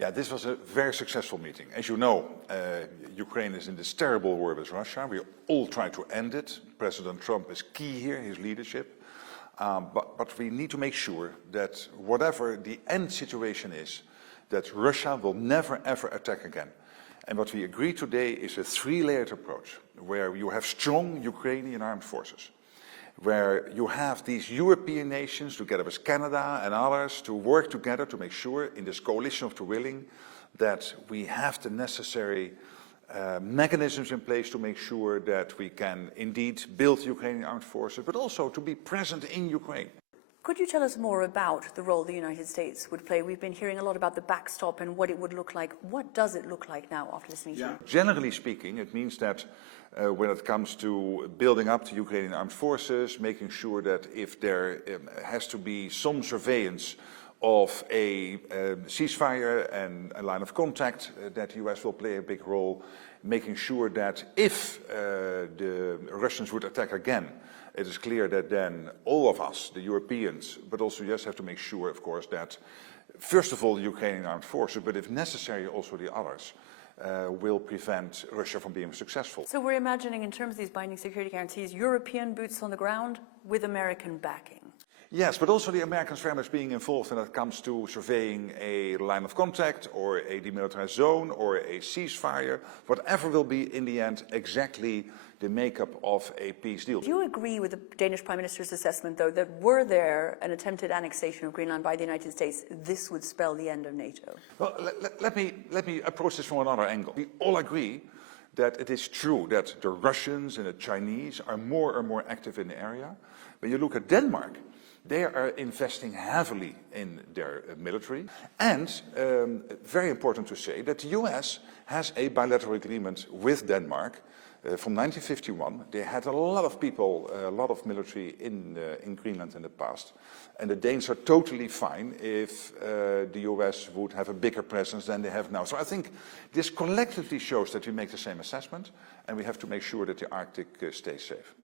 Yeah, this was a very successful meeting. As you know, Ukraine is in this terrible war with Russia. We all try to end it. President Trump is key here, his leadership. But we need to make sure that whatever the end situation is, that Russia will never ever attack again. And what we agree today is a three-layered approach, where you have strong Ukrainian armed forces, where you have these European nations, together with Canada and others, to work together to make sure, in this coalition of the willing, that we have the necessary mechanisms in place to make sure that we can indeed build Ukrainian armed forces, but also to be present in Ukraine. Could you tell us more about the role the United States would play? We've been hearing a lot about the backstop and what it would look like. What does it look like now after this meeting? Yeah. Generally speaking, it means that when it comes to building up the Ukrainian armed forces, making sure that if there has to be some surveillance of a ceasefire and a line of contact, that the US will play a big role, making sure that if the Russians would attack again, it is clear that then all of us, the Europeans, but also the US, have to make sure, of course, that first of all the Ukrainian armed forces, but if necessary also the others, will prevent Russia from being successful. So we're imagining, in terms of these binding security guarantees, European boots on the ground with American backing. Yes, but also the Americans very much being involved when it comes to surveying a line of contact or a demilitarized zone or a ceasefire, whatever will be in the end exactly the makeup of a peace deal. Do you agree with the Danish Prime Minister's assessment, though, that were there an attempted annexation of Greenland by the United States, this would spell the end of NATO? Well, let me approach this from another angle. We all agree that it is true that the Russians and the Chinese are more and more active in the area. When you look at Denmark, they are investing heavily in their military. And very important to say that the US has a bilateral agreement with Denmark from 1951. They had a lot of people, a lot of military in Greenland in the past. And the Danes are totally fine if the US would have a bigger presence than they have now. So I think this collectively shows that we make the same assessment, and we have to make sure that the Arctic stays safe.